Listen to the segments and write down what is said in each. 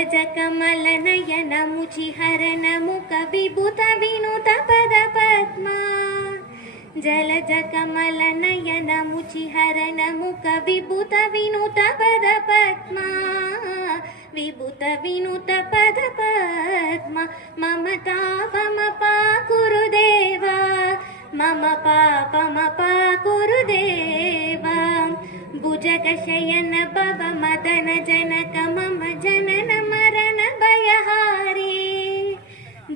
कमलनयन मुचिहरन मुख विभुत विनुत पद पद्मा जलज कमलनयन मुचिहरन मुख विभुत विनुत पद पद्मा विभुत विनुत पद पद्मा मम तापमपा कुरुदेवा मम पापमपा कुरुदेवा भुजगशयन भव मदन जनक मम जनन मरण भयहारी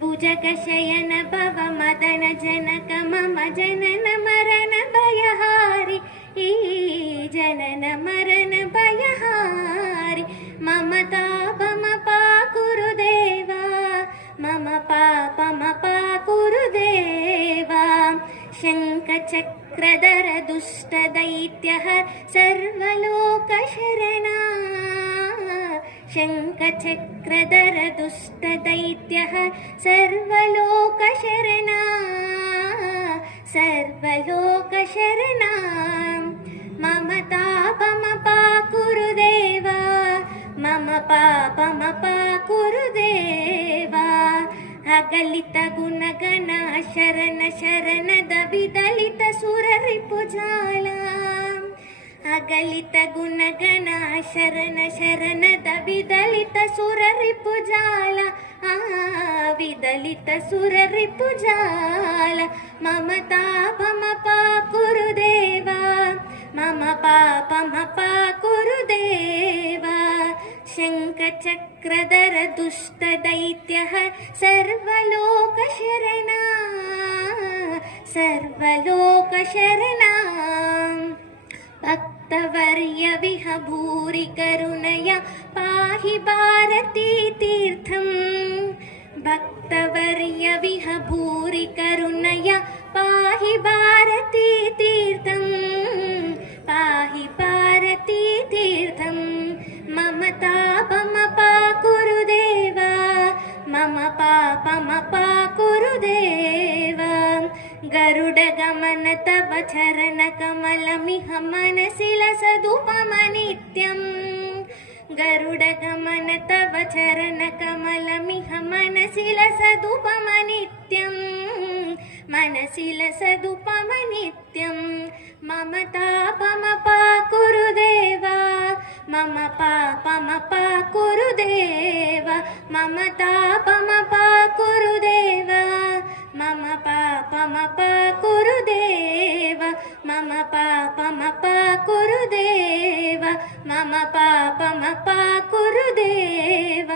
भुजगशयन भव मदन जनक मम जनन मरण भयहारी जनन मरण भयहारी मम तापमपा कुरुदेवा मम पापमपा कुरुदेवा शङ्खचक्रधर दुष्टदैत्यः सर्वलोकशरणा शङ्खचक्रधर दुष्टदैत्यः सर्वलोकशरणा सर्वलोकशरणा मम तापमपा कुरुदेवा मम पापमपा कुरुदेवा अगलित गुणगण शरण शरणद विदलित सुररिपुजाला अगलित गुणगण शरण शरणद विदलित सुररिपुजाला विदलित सुररिपुजाला मम तापमपा कुरुदेवा मम पापमपा कुरुदेवा शङ्खचक्रधर दुष्टदैत्यः सर्वलोकशरणा सर्वलोकशरणा भक्तवर्य विहभूरि करुणया पाहि भारती तीर्थम् भक्तवर्य विहभूरि करुणया पाहि भारती तीर्थम् पाहि भारती तीर्थम् मम तापमपा कुरुदेवा मम पापमपा कुरुदेवा गरुडगमन तव चरण कमलमिह मनसि लसदुपमनित्यम् गरुडगमन तव चरण कमलमिह मनसि लसदुपमनित्यम् मनसि लसदुपमनित्यम् मम तापमपा कुरुदेवा मम पापमपा कुरुदेवा मम तापमपा कुरुदेवा मम पापमपा कुरुदेवा मम पापमपा कुरुदेवा मम पापमपा कुरुदेवा।